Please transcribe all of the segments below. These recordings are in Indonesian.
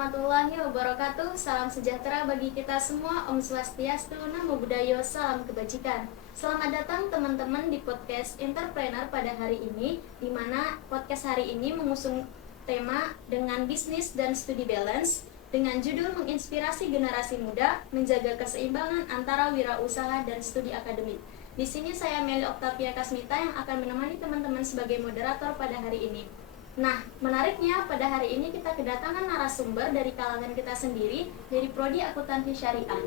warahmatullahi wabarakatuh. Salam sejahtera bagi kita semua. Om Swastiastu, Namo Buddhaya, salam kebajikan. Selamat datang teman-teman di podcast Entrepreneur pada hari ini, di mana podcast hari ini mengusung tema dengan bisnis dan studi balance dengan judul menginspirasi generasi muda menjaga keseimbangan antara wirausaha dan studi akademik. Di sini saya Meli Oktavia Kasmita yang akan menemani teman-teman sebagai moderator pada hari ini. Nah, menariknya pada hari ini kita kedatangan narasumber dari kalangan kita sendiri dari Prodi Akuntansi Syariah.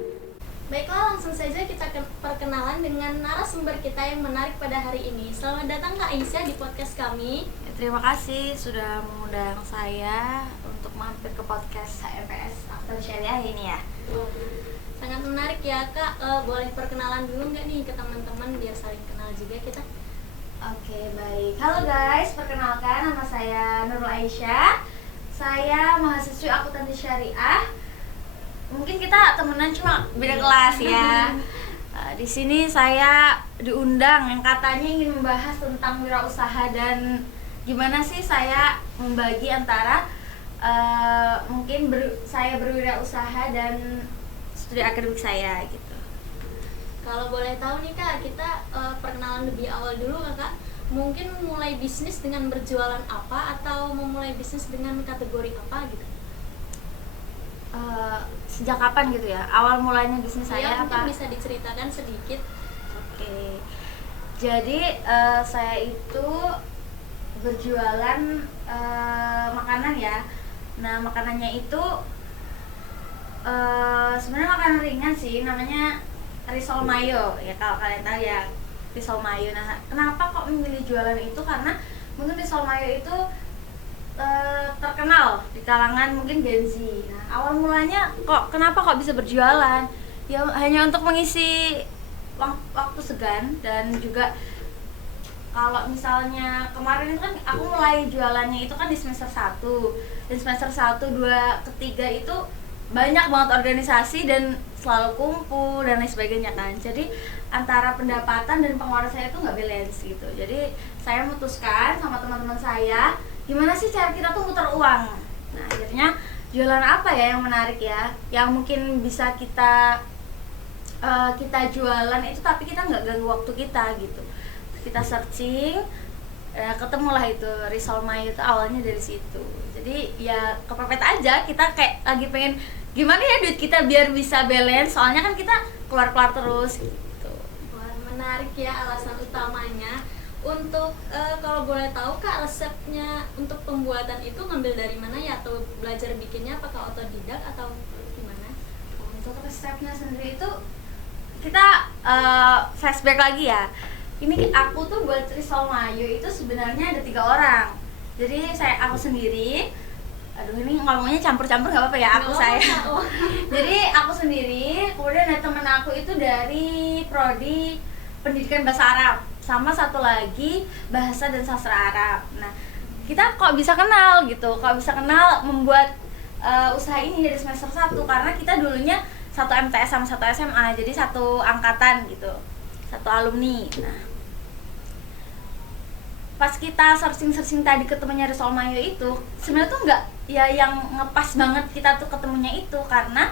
Baiklah, langsung saja kita perkenalan dengan narasumber kita yang menarik pada hari ini. Selamat datang Kak Aisyah di podcast kami. Terima kasih sudah mengundang saya untuk mampir ke podcast HMPS Akuntansi Syariah ini ya. Sangat menarik ya Kak. Boleh perkenalan dulu nggak nih ke teman-teman biar saling kenal juga kita? Oke, baik. Halo guys, perkenalkan nama saya Nurul Aisyah. Saya mahasiswi akuntansi syariah. Mungkin kita temenan cuma beda kelas ya. Di sini saya diundang yang katanya ingin membahas tentang wirausaha dan gimana sih saya membagi antara mungkin saya berwirausaha dan studi akademik saya gitu. Kalau boleh tahu nih Kak, kita perkenalan lebih awal dulu Kak. Mungkin mulai bisnis dengan berjualan apa atau memulai bisnis dengan kategori apa gitu? Sejak kapan gitu ya? Awal mulanya bisnis Ya, saya mungkin apa? bisa diceritakan sedikit. Oke. Jadi saya itu berjualan makanan ya. Nah, makanannya itu sebenarnya makanan ringan sih, namanya risol mayo ya, kalau kalian tahu ya, risol mayo. Nah, kenapa kok memilih jualan itu? Karena mungkin risol mayo itu terkenal di kalangan mungkin Gen Z. Nah, awal mulanya kenapa kok bisa berjualan? Ya hanya untuk mengisi waktu segan, dan juga kalau misalnya kemarin itu kan aku mulai jualannya itu kan di semester 1. Dan semester 1, 2, ketiga itu banyak banget organisasi dan selalu kumpul dan lain sebagainya kan. Jadi antara pendapatan dan pengeluaran saya itu nggak balance gitu. Jadi saya memutuskan sama teman-teman saya, gimana sih cara kita tuh muter uang. Nah, akhirnya jualan apa ya yang menarik ya, yang mungkin bisa kita jualan itu tapi kita nggak ganggu waktu kita gitu. Kita searching, ketemulah itu risol mayo, itu awalnya dari situ. Jadi ya kepepet aja, kita kayak lagi pengen gimana ya duit kita biar bisa balance, soalnya kan kita keluar terus gitu. Wah, menarik ya alasan utamanya. Untuk kalau boleh tahu Kak, resepnya untuk pembuatan itu ngambil dari mana ya, atau belajar bikinnya apakah otodidak atau gimana? Untuk resepnya sendiri itu kita flashback lagi ya. Ini aku tuh buat risol mayo itu sebenarnya ada 3 orang. Jadi aku sendiri, aduh ini ngomongnya campur-campur nggak apa-apa ya, saya. Jadi aku sendiri, kemudian ada temen aku itu dari Prodi Pendidikan Bahasa Arab, sama satu lagi Bahasa dan Sastra Arab. Nah, kita kok bisa kenal gitu, membuat usaha ini dari semester 1, karena kita dulunya satu MTS sama satu SMA, jadi satu angkatan gitu, satu alumni. Nah, pas kita searching tadi ketemunya risol mayo itu sebenarnya tuh nggak ya yang ngepas banget kita tuh ketemunya itu, karena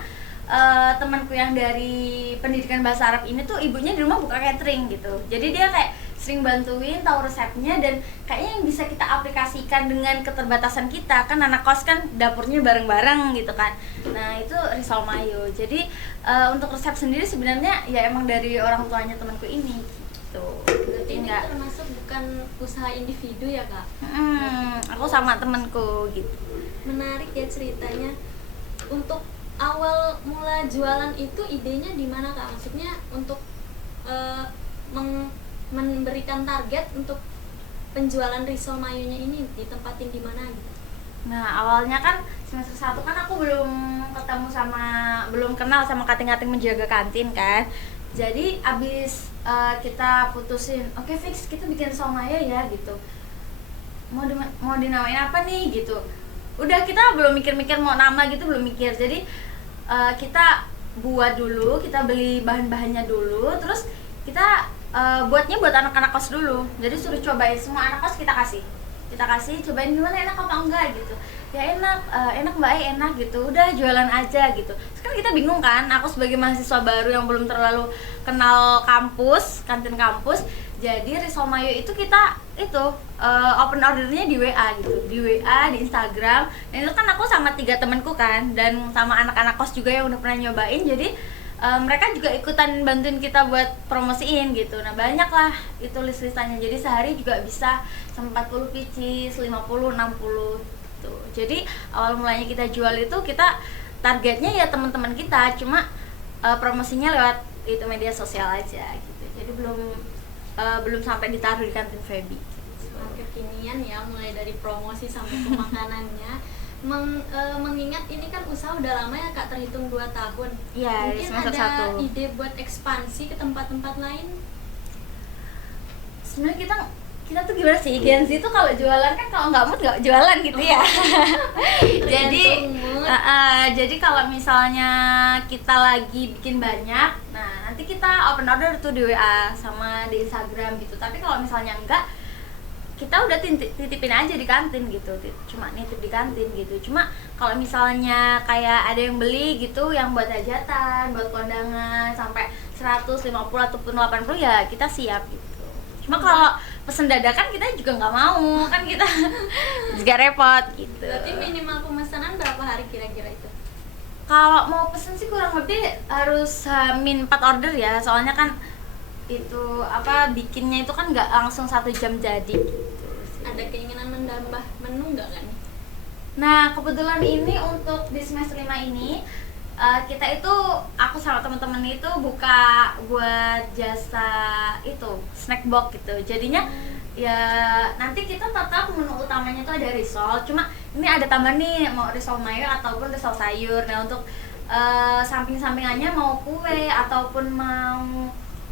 temanku yang dari pendidikan bahasa Arab ini tuh ibunya di rumah buka catering gitu. Jadi dia kayak sering bantuin, tahu resepnya, dan kayaknya yang bisa kita aplikasikan dengan keterbatasan kita, kan anak kos kan dapurnya bareng-bareng gitu kan. Nah, itu risol mayo. Jadi untuk resep sendiri sebenarnya ya emang dari orang tuanya temanku ini gitu. Berarti ini termasuk bukan usaha individu ya Kak? Aku sama temanku gitu. Menarik ya ceritanya. Untuk awal mula jualan itu idenya di mana Kak? Maksudnya untuk memberikan target untuk penjualan risol mayonya ini ditempatin di mana gitu? Nah, awalnya kan semester 1 kan aku belum kenal sama kating-kating menjaga kantin kan. Jadi abis kita putusin, oke, fix kita bikin risol mayo ya gitu. Mau dinamain apa nih gitu. Udah, kita belum mikir-mikir mau nama gitu, belum mikir. Jadi kita buat dulu, kita beli bahan-bahannya dulu, terus kita buatnya buat anak-anak kos dulu. Jadi suruh cobain, semua anak kos kita kasih cobain gimana, enak apa enggak gitu. ya enak, enak mbak, enak gitu, udah jualan aja gitu. Terus kan kita bingung kan, aku sebagai mahasiswa baru yang belum terlalu kenal kampus, kantin kampus. Jadi Risol Mayo itu kita itu open ordernya di WA gitu, di WA, di Instagram. Dan itu kan aku sama 3 temanku kan, dan sama anak-anak kos juga yang udah pernah nyobain. Jadi mereka juga ikutan bantuin kita buat promosiin gitu. Nah banyak lah itu list-listannya, jadi sehari juga bisa sampai 40 pieces, 50, 60 tuh. Jadi awal mulanya kita jual itu kita targetnya ya teman-teman kita, cuma promosinya lewat itu media sosial aja gitu. Jadi belum sampai ditaruh di kantin Feby. Kekinian ya, mulai dari promosi sampai ke makanannya. Mengingat ini kan usaha udah lama ya Kak, terhitung 2 tahun. Iya, Mungkin semester ada 1. ide buat ekspansi ke tempat-tempat lain? Sebenarnya kita tuh gimana sih, Gen Z tuh kalau jualan kan kalau nggak mood nggak jualan gitu ya. Jadi kalau misalnya kita lagi bikin banyak, nah nanti kita open order tuh di WA sama di Instagram gitu. Tapi kalau misalnya enggak, kita udah titipin aja di kantin gitu, cuma nitip di kantin gitu. Cuma kalau misalnya kayak ada yang beli gitu, yang buat hajatan, buat kondangan sampai 150 ataupun 80 ya kita siap gitu. Cuma kalau pesen dadakan kita juga nggak mau, kan kita juga repot gitu. Berarti minimal pemesanan berapa hari kira-kira itu? Kalau mau pesen sih kurang lebih harus min 4 order ya, soalnya kan itu bikinnya itu kan nggak langsung 1 jam jadi gitu. Ada keinginan menambah menu nggak kan? Nah kebetulan ini untuk di semester 5 ini kita itu, aku sama teman-teman itu buka buat jasa itu snack box gitu. Jadinya ya nanti kita tetap menu utamanya itu ada risol, cuma ini ada tambah nih mau risol mayo ataupun risol sayur. Nah untuk samping-sampingannya mau kue ataupun mau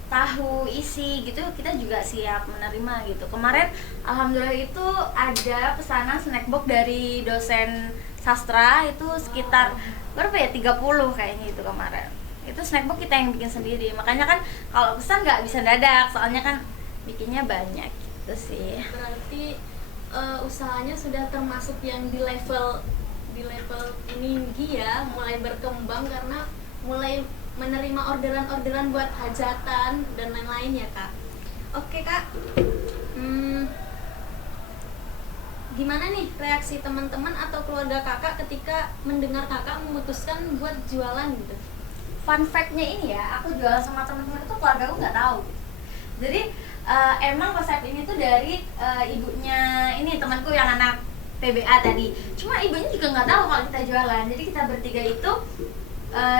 tahu isi gitu kita juga siap menerima gitu. Kemarin alhamdulillah itu ada pesanan snack box dari dosen sastra itu sekitar berapa ya, 30 kayaknya itu kemarin. Itu snack box kita yang bikin sendiri, makanya kan kalau pesan nggak bisa dadak, soalnya kan bikinnya banyak gitu sih. Berarti usahanya sudah termasuk yang di level tinggi ya, mulai berkembang karena mulai menerima orderan-orderan buat hajatan dan lain-lain ya Kak. Oke Kak, gimana nih reaksi teman-teman atau keluarga kakak ketika mendengar kakak memutuskan buat jualan gitu? Fun fact-nya ini ya, aku jualan sama teman-teman itu keluarga aku nggak tahu gitu. Jadi emang resep ini tuh dari ibunya ini temanku yang anak PBA tadi. Cuma ibunya juga nggak tahu kalau kita jualan. Jadi kita bertiga itu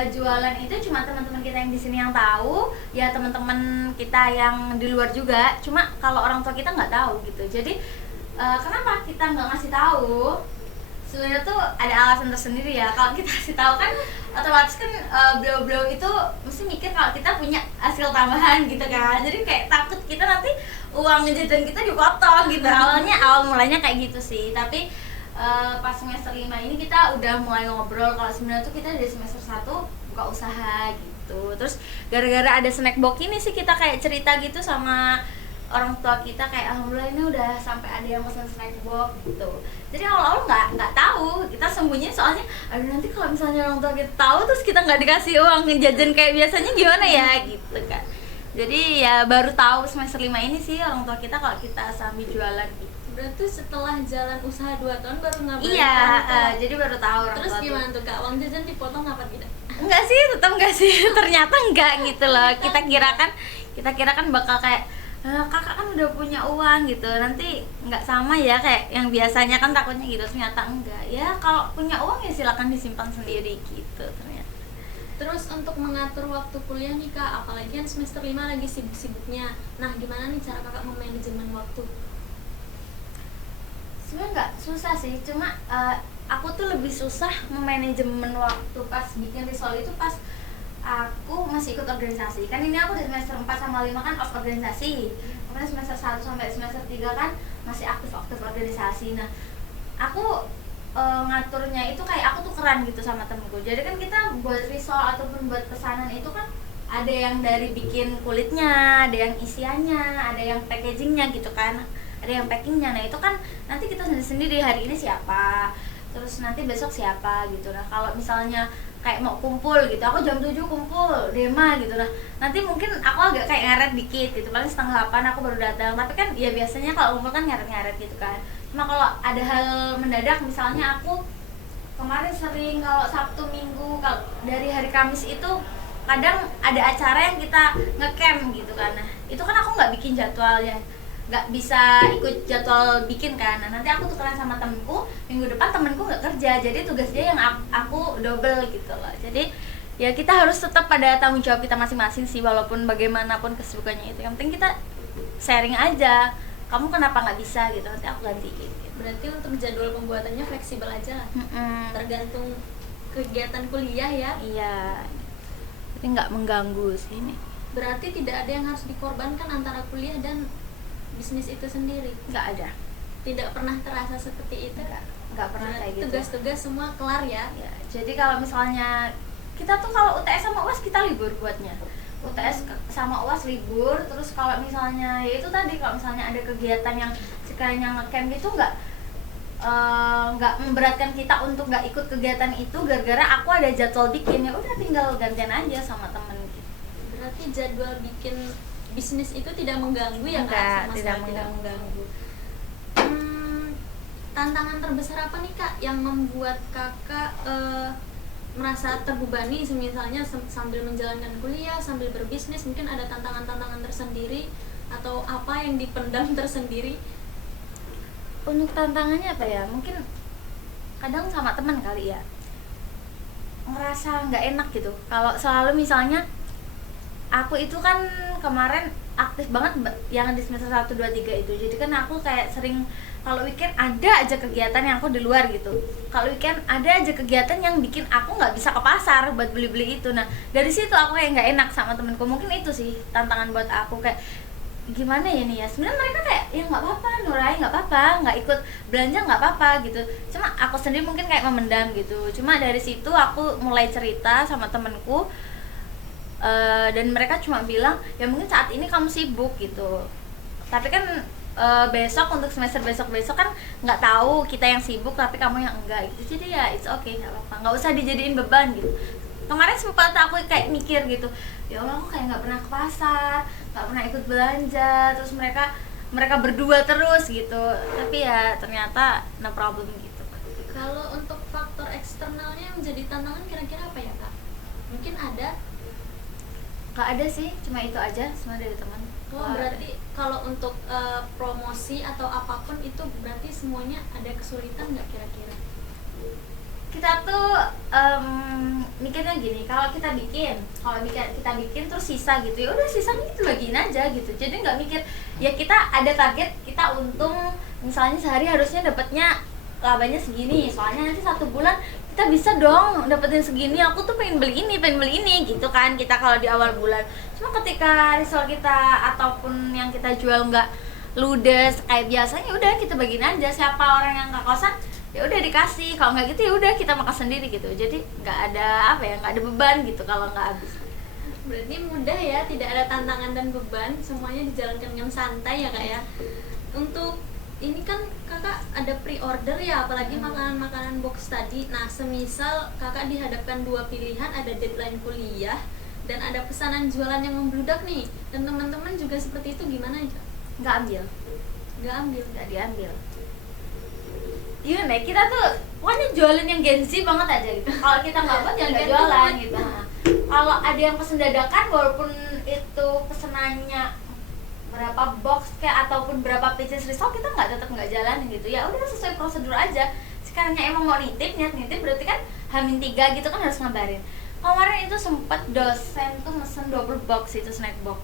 jualan itu cuma teman-teman kita yang di sini yang tahu, ya teman-teman kita yang di luar juga. Cuma kalau orang tua kita nggak tahu gitu. Jadi kenapa kita nggak ngasih tahu? Sebenarnya tuh ada alasan tersendiri ya. Kalau kita kasih tahu kan otomatis kan beliau-beliau itu mesti mikir kalau kita punya hasil tambahan gitu kan. Jadi kayak takut kita nanti uang jajan kita dipotong gitu. Awal mulanya kayak gitu sih. Tapi pas semester 5 ini kita udah mulai ngobrol kalau sebenarnya tuh kita dari semester 1 buka usaha gitu. Terus gara-gara ada snack box ini sih kita kayak cerita gitu sama orang tua kita, kayak alhamdulillah ini udah sampai ada yang pesan snack box gitu. Jadi awal-awal nggak tahu, kita sembunyi soalnya aduh nanti kalau misalnya orang tua kita tahu terus kita nggak dikasih uang jajan kayak biasanya gimana ya gitu kan. Jadi ya baru tahu semester 5 ini sih orang tua kita kalau kita sambil jualan gitu. Berarti setelah jalan usaha 2 tahun baru ngabarin? Iya, jadi baru tahu orang Terus tua gimana tuh Kak, uang jajan dipotong apa tidak? Enggak sih, tetap enggak sih. Ternyata enggak gitu loh. Kita kira kan bakal kayak kakak kan udah punya uang gitu, nanti nggak sama ya kayak yang biasanya kan takutnya gitu. Ternyata enggak ya, kalau punya uang ya silakan disimpan sendiri gitu ternyata. Terus untuk mengatur waktu kuliah nih Kak, apalagi kan semester 5 lagi sibuk-sibuknya. Nah gimana nih cara kakak memanajemen waktu? Sebenarnya nggak susah sih, cuma aku tuh lebih susah memanajemen waktu pas bikin risol itu pas aku masih ikut organisasi. Kan ini aku di semester 4 sama 5 kan off organisasi. Kemudian semester 1 sampai semester 3 kan masih aktif organisasi. Nah, aku ngaturnya itu kayak aku tukeran gitu sama temenku. Jadi kan kita buat risol ataupun buat pesanan itu kan ada yang dari bikin kulitnya, ada yang isiannya, ada yang packagingnya gitu kan, ada yang packingnya. Nah itu kan nanti kita sendiri hari ini siapa, terus nanti besok siapa gitu. Nah kalau misalnya kayak mau kumpul gitu, aku jam 7 kumpul dema gitu. Nah nanti mungkin aku agak kayak ngaret dikit gitu, paling setengah 8 aku baru datang. Tapi kan ya biasanya kalau kumpul kan ngaret-ngaret gitu kan. Cuma kalau ada hal mendadak, misalnya aku kemarin sering kalau Sabtu Minggu, kalau dari hari Kamis itu kadang ada acara yang kita ngecamp gitu kan. Nah itu kan aku nggak bikin jadwalnya, nggak bisa ikut jadwal bikin kan. Nah nanti aku tukeran sama temenku, minggu depan temenku nggak kerja, jadi tugas dia yang aku double gitu loh. Jadi ya kita harus tetap pada tanggung jawab kita masing-masing sih, walaupun bagaimanapun kesibukannya itu. Yang penting kita sharing aja, kamu kenapa nggak bisa gitu, nanti aku gantiin gitu. Berarti untuk jadwal pembuatannya fleksibel aja lah, tergantung kegiatan kuliah ya. Iya, tapi nggak mengganggu sih ini. Berarti tidak ada yang harus dikorbankan antara kuliah dan bisnis itu sendiri. Nggak ada, Tidak pernah terasa seperti itu. nggak pernah kayak gitu. Tugas-tugas semua kelar ya. Ya, jadi kalau misalnya kita tuh kalau UTS sama UAS kita libur buatnya. UTS sama UAS libur, terus kalau misalnya ya itu tadi, kalau misalnya ada kegiatan yang sekalian ngecamp gitu nggak memberatkan kita untuk nggak ikut kegiatan itu gara-gara aku ada jadwal bikin, ya udah tinggal gantian aja sama temen gitu. Berarti jadwal bikin bisnis itu tidak mengganggu ya Kak? Enggak, Sama tidak sekali tidak mengganggu. Tantangan terbesar apa nih Kak yang membuat Kakak merasa terbebani, misalnya sambil menjalankan kuliah, sambil berbisnis, mungkin ada tantangan-tantangan tersendiri atau apa yang dipendam tersendiri? Untuk tantangannya apa ya, mungkin kadang sama teman kali ya, ngerasa nggak enak gitu kalau selalu misalnya aku itu kan kemarin aktif banget yang di semester 1, 2, 3 itu. Jadi kan aku kayak sering kalau weekend ada aja kegiatan yang aku di luar gitu. Kalau weekend ada aja kegiatan yang bikin aku nggak bisa ke pasar buat beli-beli itu. Nah dari situ aku kayak nggak enak sama temenku. Mungkin itu sih tantangan buat aku, kayak gimana ya nih ya, sebenarnya mereka kayak ya nggak apa-apa Nurai, nggak apa-apa, nggak ikut belanja nggak apa-apa gitu. Cuma aku sendiri mungkin kayak memendam gitu. Cuma dari situ aku mulai cerita sama temenku. Dan mereka cuma bilang ya mungkin saat ini kamu sibuk gitu, tapi kan besok untuk semester besok kan nggak tahu, kita yang sibuk tapi kamu yang enggak gitu. Jadi ya it's okay, nggak apa-apa, nggak usah dijadiin beban gitu. Kemarin sempat aku kayak mikir gitu, ya Allah aku kayak nggak pernah ke pasar, nggak pernah ikut belanja, terus mereka berdua terus gitu. Tapi ya ternyata no problem gitu. Kalau untuk faktor eksternalnya yang menjadi tantangan kira-kira apa ya Kak? Mungkin ada? Nggak ada sih, cuma itu aja semua dari teman. Oh berarti kalau untuk promosi atau apapun itu berarti semuanya ada kesulitan nggak kira-kira? Kita tuh mikirnya gini, kalau kita bikin terus sisa gitu, ya udah sisanya itu bagiin aja gitu. Jadi nggak mikir ya kita ada target, kita untung misalnya sehari harusnya dapatnya labanya segini, soalnya nanti 1 bulan kita bisa dong dapetin segini, aku tuh pengen beli ini gitu kan kita kalau di awal bulan. Cuma ketika result kita ataupun yang kita jual nggak ludes kayak biasanya, udah kita bagiin aja, siapa orang yang nggak kosan ya udah dikasih, kalau nggak gitu ya udah kita makan sendiri gitu. Jadi nggak ada nggak ada beban gitu kalau nggak habis. Berarti mudah ya, tidak ada tantangan dan beban, semuanya dijalankan dengan santai ya Kak ya. Untuk ini kan Kakak ada pre-order ya, apalagi makanan-makanan box tadi. Nah semisal Kakak dihadapkan 2 pilihan, ada deadline kuliah dan ada pesanan jualan yang membludak nih, dan teman-teman juga seperti itu, gimana aja? Nggak diambil. Iya nih, kita tuh pokoknya jualan yang gengsi banget aja gitu. Kalau kita nggak buat ya nggak jualan gitu. Nah, kalau ada yang pesen dadakan, walaupun itu pesenannya berapa box kayak ataupun berapa pieces risol, kita tetap nggak jalanin gitu. Ya udah sesuai prosedur aja. Sekarangnya emang mau niat nitip berarti kan H-3 gitu kan harus ngabarin. Kemarin itu sempat dosen tuh mesen 20 box itu snack box.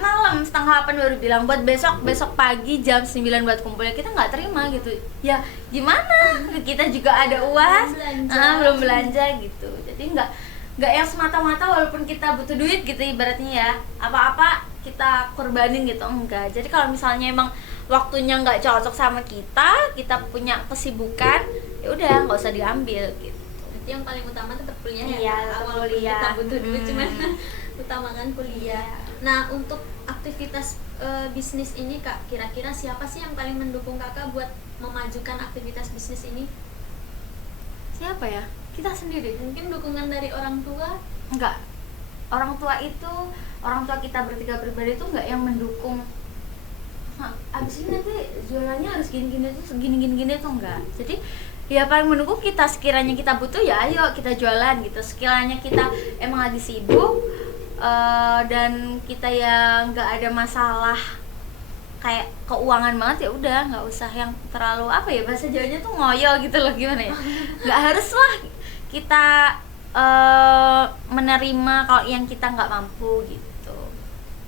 Malam 7:30 baru bilang buat besok pagi jam 9 buat kumpulnya. Kita nggak terima gitu. Ya gimana? Kita juga ada UAS, belum belanja gitu. Jadi nggak yang semata-mata walaupun kita butuh duit gitu ibaratnya ya, apa-apa kita korbanin gitu, enggak. Jadi kalau misalnya emang waktunya nggak cocok sama kita punya kesibukan, ya udah nggak usah diambil gitu. Berarti yang paling utama tetap kuliah Iya, ya. tetap Awal kuliah. kita butuh duit cuman utamakan kuliah. Nah, untuk aktivitas bisnis ini Kak, kira-kira siapa sih yang paling mendukung Kakak buat memajukan aktivitas bisnis ini? Siapa ya? Kita sendiri. Mungkin dukungan dari orang tua? Enggak. Orang tua kita bertiga pribadi itu enggak yang mendukung. Nah, abis ini nanti jualannya harus gini-gini tuh, gini-gini tuh enggak. Jadi ya paling mendukung kita, sekiranya kita butuh ya ayo kita jualan gitu. Sekiranya kita emang lagi sibuk dan kita ya nggak ada masalah kayak keuangan banget, ya udah nggak usah yang terlalu apa ya, bahasa Jawanya tuh ngoyo gitu loh, gimana ya, nggak harus lah kita menerima kalau yang kita nggak mampu gitu.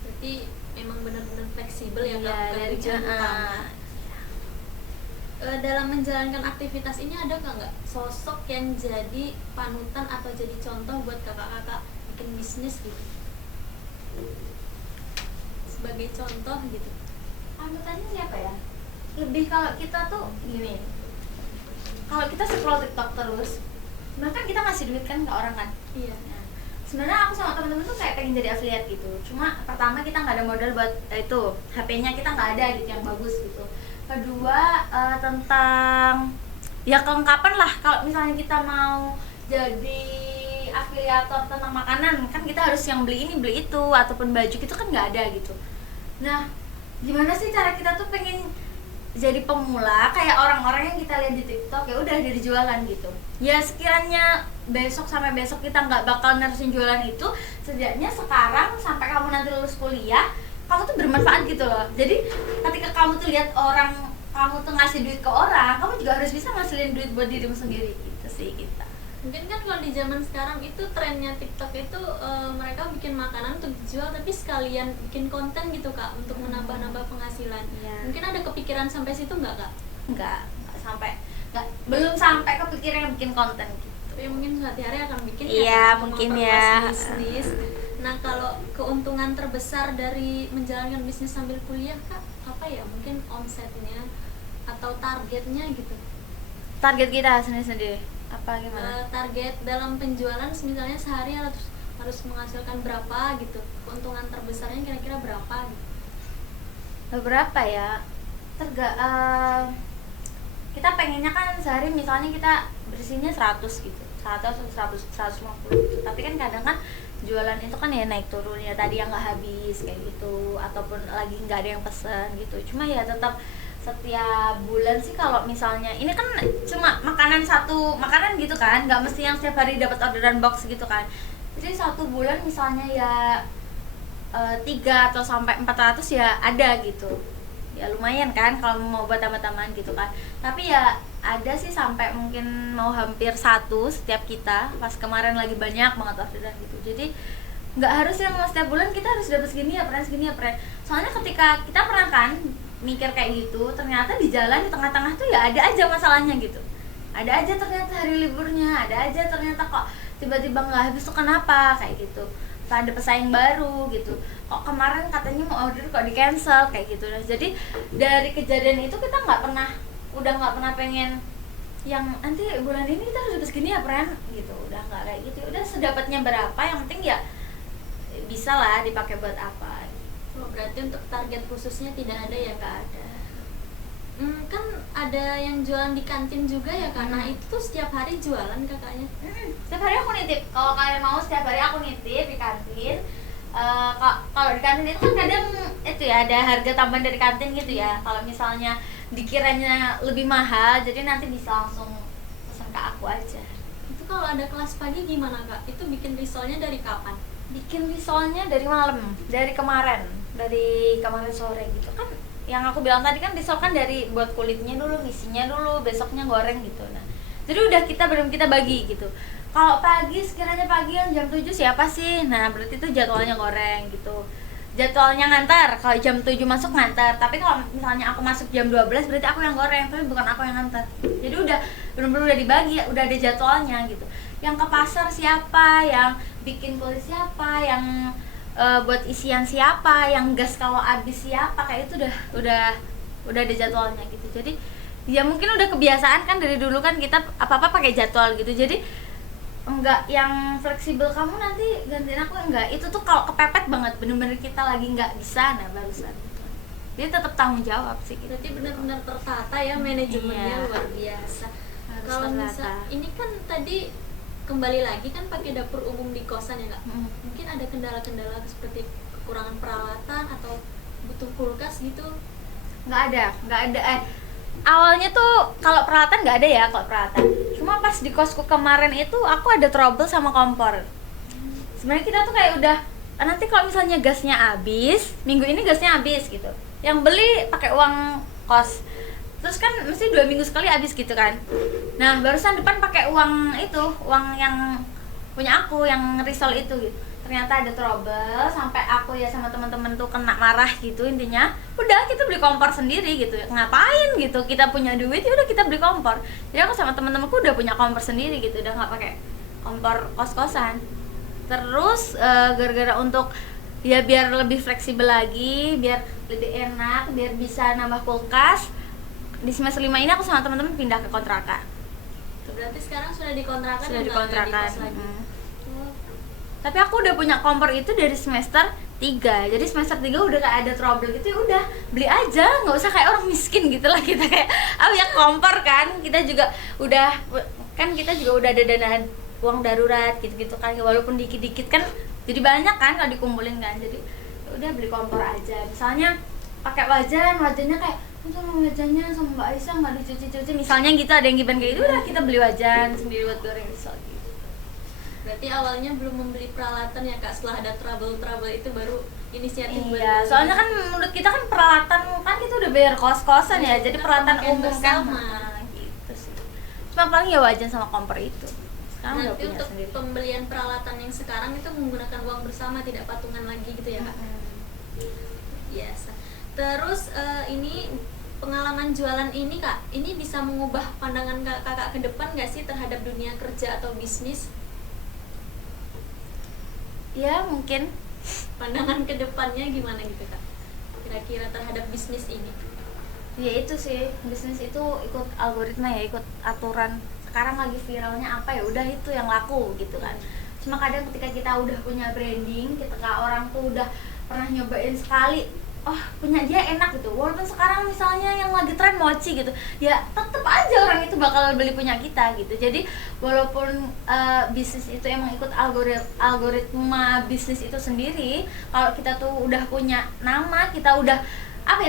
Berarti memang benar-benar fleksibel ya Kak, bukan dari tujuan utama. Dalam menjalankan aktivitas ini ada nggak sosok yang jadi panutan atau jadi contoh buat kakak-kakak bikin bisnis gitu, sebagai contoh gitu? Panutannya siapa ya? Lebih kalau kita tuh gini, kalau kita scroll TikTok terus, bahkan kita ngasih duit kan ke orang kan. Iya. Nah, sebenarnya aku sama temen-temen tuh kayak pengen jadi affiliate gitu. Cuma pertama kita nggak ada modal buat itu, HP-nya kita nggak ada gitu yang bagus gitu. Kedua tentang ya kelengkapan lah, kalau misalnya kita mau jadi afiliator tentang makanan kan kita harus yang beli ini beli itu, ataupun baju itu kan nggak ada gitu. Nah, gimana sih cara kita tuh pengen jadi pemula kayak orang-orang yang kita lihat di TikTok, ya udah dari jualan gitu. Ya sekiranya besok sampai besok kita nggak bakal nerusin jualan itu, setidaknya sekarang sampai kamu nanti lulus kuliah, kamu tuh bermanfaat gitu loh. Jadi ketika kamu tuh lihat orang kamu tuh ngasih duit ke orang, kamu juga harus bisa ngasilin duit buat dirimu sendiri gitu sih kita. Mungkin kan kalau di zaman sekarang itu trennya TikTok itu mereka bikin makanan untuk dijual tapi sekalian bikin konten gitu Kak, untuk menambah-nambah penghasilan. Iya. Mungkin ada kepikiran sampai situ nggak Kak? Nggak sampai, belum sampai kepikiran bikin konten gitu. Tapi mungkin suatu hari akan bikin Iya, Kak, mungkin memperluas ya. bisnis. Nah, kalau keuntungan terbesar dari menjalankan bisnis sambil kuliah Kak, apa ya? Mungkin omsetnya atau targetnya gitu. Target kita sendiri-sendiri apa gimana? Target dalam penjualan misalnya sehari harus menghasilkan berapa gitu, keuntungan terbesarnya kira-kira berapa gitu? Berapa ya? Kita pengennya kan sehari misalnya kita bersihnya 100 gitu, 150 gitu. Tapi kan kadang kan jualan itu kan ya naik turun ya, tadi yang nggak habis kayak gitu, ataupun lagi nggak ada yang pesen gitu. Cuma ya tetap setiap bulan sih, kalau misalnya ini kan cuma satu makanan gitu kan, nggak mesti yang setiap hari dapat orderan box gitu kan. Jadi satu bulan misalnya ya 3 atau sampai 400 ya ada gitu. Ya lumayan kan kalau mau buat tambah-tambahan gitu kan. Tapi ya ada sih sampai mungkin mau hampir 1 setiap kita, pas kemarin lagi banyak banget orderan gitu. Jadi nggak harus yang setiap bulan kita harus dapat segini ya friend. Soalnya ketika kita pernah kan mikir kayak gitu, ternyata di jalan di tengah-tengah tuh ya ada aja masalahnya gitu. Ada aja ternyata hari liburnya, ada aja ternyata kok tiba-tiba nggak habis tuh kenapa kayak gitu. Ada pesaing baru gitu, kok kemarin katanya mau order kok di cancel kayak gitu. Nah, jadi dari kejadian itu kita udah nggak pernah pengen yang nanti bulan ini kita harus dapat segini ya friend gitu, udah nggak kayak gitu. Udah sedapatnya berapa, yang penting ya bisa lah dipakai buat apa. Oh, berarti untuk target khususnya tidak ada ya Kak? Ada. Kan ada yang jualan di kantin juga ya Kak? Nah itu tuh setiap hari jualan kakaknya? Setiap hari aku nitip, kalau kalian mau setiap hari aku nitip di kantin. Kalau di kantin itu kan kadang itu ya ada harga tambahan dari kantin gitu ya. Kalau misalnya dikiranya lebih mahal, jadi nanti bisa langsung pesan ke aku aja. Itu kalau ada kelas pagi gimana Kak? Itu bikin risolnya dari kapan? Bikin risolnya dari malam, dari kemarin sore gitu kan. Yang aku bilang tadi kan risol kan dari buat kulitnya dulu, ngisinya dulu, besoknya goreng gitu. Nah, jadi udah kita bagi gitu. Kalau pagi, sekiranya pagi yang jam 7 siapa sih? Nah, berarti itu jadwalnya goreng gitu. Jadwalnya ngantar, kalau jam 7 masuk ngantar. Tapi kalau misalnya aku masuk jam 12 berarti aku yang goreng, tapi bukan aku yang ngantar. Jadi udah benar-benar udah dibagi, udah ada jadwalnya gitu. Yang ke pasar siapa, yang bikin kulit siapa, yang buat isian siapa, yang gas kalau habis siapa, kayak itu udah ada jadwalnya gitu. Jadi ya mungkin udah kebiasaan kan dari dulu kan kita apa-apa pakai jadwal gitu. Jadi enggak yang fleksibel kamu nanti gantiin aku, enggak. Itu tuh kalau kepepet banget, bener-bener kita lagi nggak bisa, nah barusan dia tetap tanggung jawab sih gitu. Berarti benar-benar tertata ya manajemennya, Iya. luar biasa. Harus Kalau tertata. misal ini kan tadi kembali lagi kan pakai dapur umum di kosan ya kak. Mungkin ada kendala-kendala seperti kekurangan peralatan atau butuh kulkas gitu. Nggak ada. Awalnya tuh kalau peralatan nggak ada ya, kalau peralatan. Cuma pas di kosku kemarin itu aku ada trouble sama kompor. Sebenarnya kita tuh kayak udah nanti kalau misalnya gasnya habis, minggu ini gasnya habis gitu. Yang beli pakai uang kos. Terus kan mesti 2 minggu sekali habis gitu kan. Nah, barusan depan pakai uang itu, uang yang punya aku yang risol itu gitu. Ternyata ada trouble sampai aku ya sama teman-teman tuh kena marah gitu. Intinya udah kita beli kompor sendiri gitu. Ngapain gitu, kita punya duit ya udah kita beli kompor. Jadi aku sama teman-temanku udah punya kompor sendiri gitu, udah nggak pakai kompor kos-kosan. Terus gara-gara untuk ya biar lebih fleksibel lagi, biar lebih enak, biar bisa nambah kulkas, di semester 5 ini aku sama teman-teman pindah ke kontrakan. Berarti sekarang sudah dikontrakan Sudah ya, dikontrakan. nggak di kos lagi. Oh, Tapi aku udah punya kompor itu dari semester 3. Jadi semester 3 udah kayak ada trouble gitu, ya udah beli aja, nggak usah kayak orang miskin gitu lah kita kayak ya kompor kan. Kita juga udah udah ada dana uang darurat gitu-gitu kan, walaupun dikit-dikit kan jadi banyak kan kalau dikumpulin kan. Jadi ya udah beli kompor aja. Misalnya pakai wajannya kayak sama wajannya sama Mbak Aisyah nggak dicuci-cuci misalnya gitu, ada yang giban kayak gitu, udah kita beli wajan sendiri buat goreng risol gitu. berarti awalnya belum membeli peralatan ya kak, setelah ada trouble itu baru inisiatif buat Iya, beli. soalnya kan menurut kita kan peralatan kan kita udah bayar kos-kosan ya, jadi Kita peralatan pemakaian umum kan bersama. gitu sih. Cuma paling ya wajan sama kompor itu. Sekarang udah Nanti punya untuk sendiri. pembelian peralatan yang sekarang itu menggunakan uang bersama, tidak patungan lagi gitu ya kak. Biasa. Terus ini pengalaman jualan ini kak, ini bisa mengubah pandangan kakak ke depan nggak sih terhadap dunia kerja atau bisnis? Ya mungkin. Pandangan ke depannya gimana gitu kak? Kira-kira terhadap bisnis ini? Ya itu sih, bisnis itu ikut algoritma ya, ikut aturan. Sekarang lagi viralnya apa ya, udah itu yang laku gitu kan. Cuma kadang ketika kita udah punya branding, ketika orang tuh udah pernah nyobain sekali, oh punya dia enak gitu. Walaupun sekarang misalnya yang lagi tren mochi gitu, ya tetep aja orang itu bakal beli punya kita gitu. Jadi walaupun bisnis itu emang ikut algoritma bisnis itu sendiri, kalau kita tuh udah punya nama, kita udah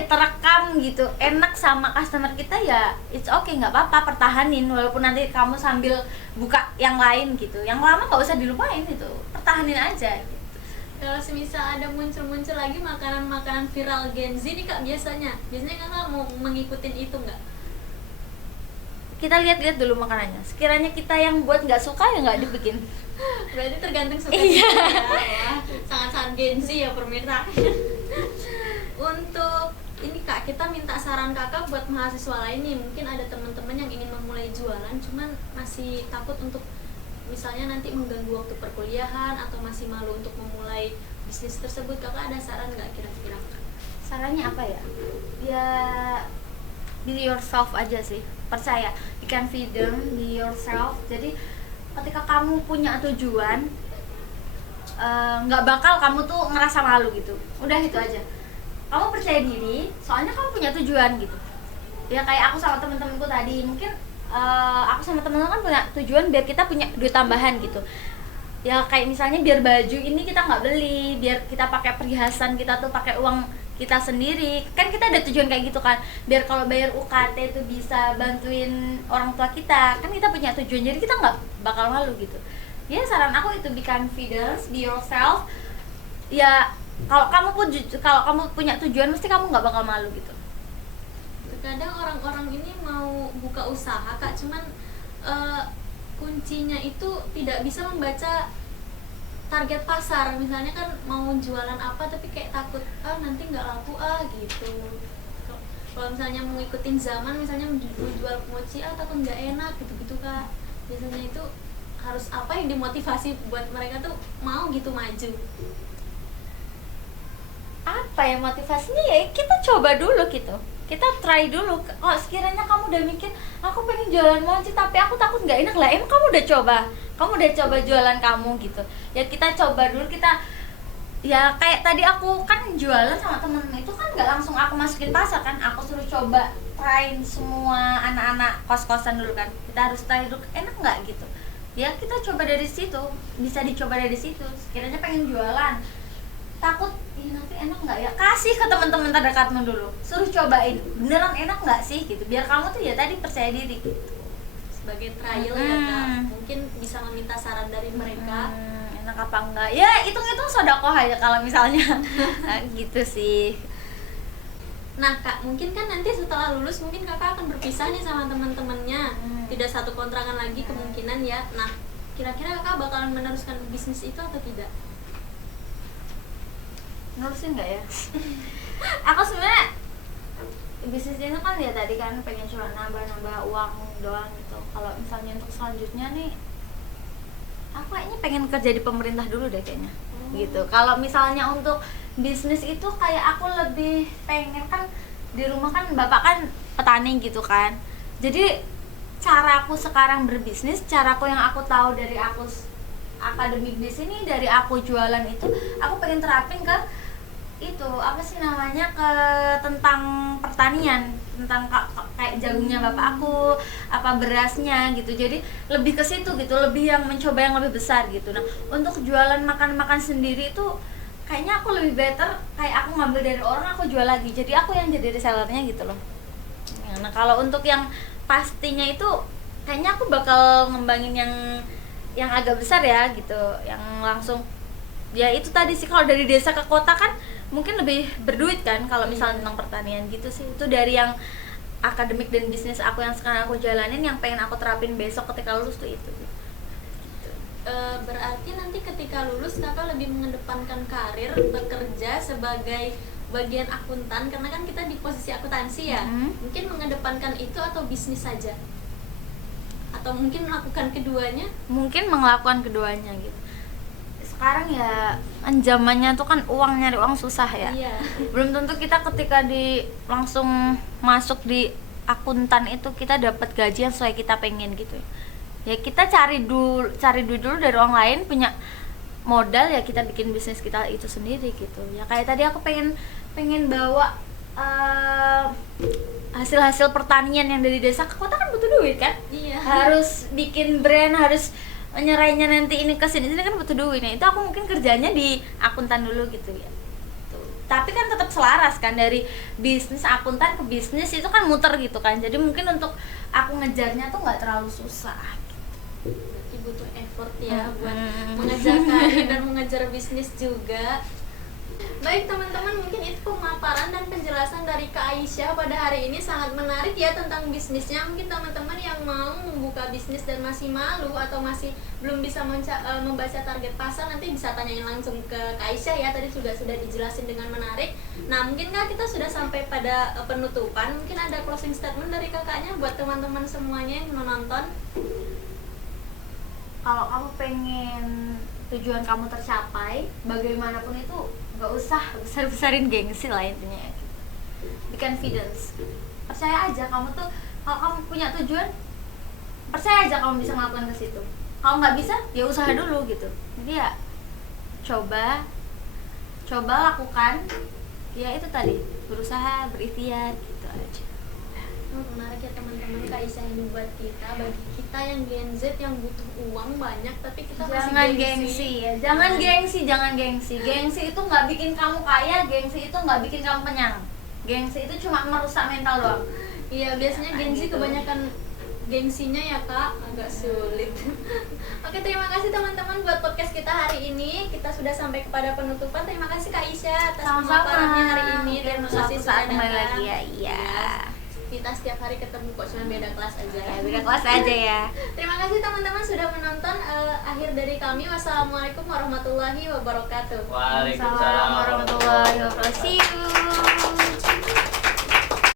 terekam gitu, enak sama customer kita, ya it's okay, nggak apa-apa, pertahanin. Walaupun nanti kamu sambil buka yang lain gitu, yang lama nggak usah dilupain, itu pertahanin aja gitu. Kalau semisal ada muncul lagi makanan-makanan viral Gen Z nih kak, biasanya kakak mau mengikutin itu nggak? Kita lihat-lihat dulu makanannya, sekiranya kita yang buat nggak suka ya nggak dibikin. Berarti tergantung suka Iya. ya. Wah, sangat-sangat Gen Z ya pemirsa. Untuk ini kak, kita minta saran kakak buat mahasiswa lain nih. Mungkin ada teman-teman yang ingin memulai jualan, cuman masih takut untuk misalnya nanti mengganggu waktu perkuliahan atau masih malu untuk memulai bisnis tersebut. Kakak ada saran nggak kira-kira? Sarannya apa ya? Ya be yourself aja sih, percaya, be confident, be yourself. Jadi ketika kamu punya tujuan, nggak bakal kamu tuh ngerasa malu gitu. Udah itu aja. Kamu percaya diri, soalnya kamu punya tujuan gitu. Ya kayak aku sama temen-temenku tadi, mungkin aku sama temen-temen kan punya tujuan biar kita punya duit tambahan gitu. Ya kayak misalnya biar baju ini kita nggak beli, biar kita pakai perhiasan kita tuh pakai uang kita sendiri. Kan kita ada tujuan kayak gitu kan, biar kalau bayar UKT itu bisa bantuin orang tua kita. Kan kita punya tujuan, jadi kita nggak bakal malu gitu. Ya saran aku itu, be confident, be yourself. Ya kalau kamu punya tujuan, mesti kamu nggak bakal malu gitu. Terkadang orang-orang ini mau buka usaha kak, cuman kuncinya itu tidak bisa membaca target pasar. Misalnya kan mau jualan apa tapi kayak takut nanti nggak laku gitu. Kalau misalnya mau ikutin zaman, misalnya menjual mochi takut nggak enak gitu kak. Biasanya itu harus apa yang dimotivasi buat mereka tuh mau gitu maju? Apa ya motivasinya? Ya kita coba dulu gitu, kita try dulu. Kalau sekiranya kamu udah mikir aku pengen jualan mochi tapi aku takut nggak enak, lah emang kamu udah coba? kamu udah coba jualan kamu gitu ya, kita coba dulu. Kita ya kayak tadi aku kan jualan sama temen itu kan nggak langsung aku masukin pasar kan, aku suruh coba try semua anak-anak kos-kosan dulu kan, kita harus try dulu enak nggak gitu ya, kita coba dari situ, bisa dicoba dari situ. Sekiranya pengen jualan takut nanti enak nggak ya, kasih ke teman-teman terdekatmu dulu, suruh cobain beneran enak nggak sih gitu, biar kamu tuh ya tadi percaya diri gitu. Sebagai trial ya Kak, mungkin bisa meminta saran dari mereka. Enak apa enggak ya, hitung-hitung sodakoh aja kalau misalnya. Nah, gitu sih. Nah Kak, mungkin kan nanti setelah lulus mungkin Kakak akan berpisah nih sama teman-temannya, tidak satu kontrakan lagi kemungkinan ya. Nah kira-kira Kakak bakalan meneruskan bisnis itu atau tidak? Nerusin nggak ya? Aku sebenarnya bisnis ini kan ya tadi kan pengen cuma nambah-nambah uang doang gitu. Kalau misalnya untuk selanjutnya nih, aku kayaknya pengen kerja di pemerintah dulu deh kayaknya. Gitu. Kalau misalnya untuk bisnis itu kayak aku lebih pengen kan di rumah kan bapak kan petani gitu kan. Jadi caraku sekarang berbisnis, caraku yang aku tahu dari aku akademik di sini, dari aku jualan itu, aku pengen terapin ke itu apa sih namanya, ke tentang pertanian, tentang kayak jagungnya bapak aku, apa berasnya gitu. Jadi lebih ke situ gitu, lebih yang mencoba yang lebih besar gitu. Nah untuk jualan makan-makan sendiri itu kayaknya aku lebih better kayak aku ngambil dari orang, aku jual lagi, jadi aku yang jadi resellernya gitu loh. Nah kalau untuk yang pastinya itu kayaknya aku bakal ngembangin yang agak besar ya gitu, yang langsung ya itu tadi sih, kalau dari desa ke kota kan mungkin lebih berduit kan kalau misalnya tentang pertanian gitu sih. Itu dari yang akademik dan bisnis aku yang sekarang aku jalanin, yang pengen aku terapin besok ketika lulus tuh itu gitu. Berarti nanti ketika lulus Kakak lebih mengedepankan karir bekerja sebagai bagian akuntan, karena kan kita di posisi akuntansi ya. Mungkin mengedepankan itu atau bisnis saja, atau mungkin melakukan keduanya? Mungkin melakukan keduanya gitu. Sekarang ya kan zamannya tuh kan nyari uang susah ya. Iya. Belum tentu kita ketika langsung masuk di akuntan itu kita dapat gaji yang sesuai kita pengen gitu. Ya kita cari duit dulu dari orang lain, punya modal ya kita bikin bisnis kita itu sendiri gitu. Ya kayak tadi aku pengen bawa hasil-hasil pertanian yang dari desa ke kota kan butuh duit kan. Iya. Harus bikin brand, harus nyerainya nanti ini ke sini kan butuh duit. Nah itu aku mungkin kerjanya di akuntan dulu gitu ya. Tapi kan tetap selaras kan, dari bisnis akuntan ke bisnis itu kan muter gitu kan. Jadi mungkin untuk aku ngejarnya tuh nggak terlalu susah. Berarti butuh effort ya buat mengejar karir dan mengejar bisnis juga. Baik teman-teman, mungkin itu pemaparan dan penjelasan dari Kak Aisyah pada hari ini, sangat menarik ya tentang bisnisnya. Mungkin teman-teman yang mau membuka bisnis dan masih malu atau masih belum bisa membaca target pasar, nanti bisa tanyain langsung ke Kak Aisyah ya, tadi sudah dijelasin dengan menarik. Nah mungkin Kak, kita sudah sampai pada penutupan, mungkin ada closing statement dari kakaknya buat teman-teman semuanya yang menonton. Kalau kamu pengen tujuan kamu tercapai, bagaimanapun itu gak usah besar-besarin gengsi lah intinya. Be confidence, percaya aja kamu tuh, kalau kamu punya tujuan, percaya aja kamu bisa ngelakuin ke situ. Kalau nggak bisa ya usaha dulu gitu. Jadi ya coba lakukan, ya itu tadi, berusaha, berikhtiar gitu aja. Menarik ya teman-teman, Kak Aisyah ini buat kita, bagi kita yang Gen Z yang butuh uang banyak tapi kita Jangan masih gengsi ya, jangan gengsi. Gengsi itu nggak bikin kamu kaya, gengsi itu nggak bikin kamu kenyang. Gengsi itu cuma merusak mental doang. Iya, biasanya Gen Z gitu. kebanyakan gengsinya ya Kak, agak sulit. Oke, terima kasih teman-teman buat podcast kita hari ini. Kita sudah sampai kepada penutupan. Terima kasih Kak Aisyah atas pemaparannya hari ini. Terima kasih sudah kembali datang. lagi ya. Iya. Kita setiap hari ketemu kok, cuma beda kelas aja. Ya, beda kelas aja ya. Terima kasih teman-teman sudah menonton. Akhir dari kami, wassalamualaikum warahmatullahi wabarakatuh. Waalaikumsalam Warahmatullahi wabarakatuh. See you.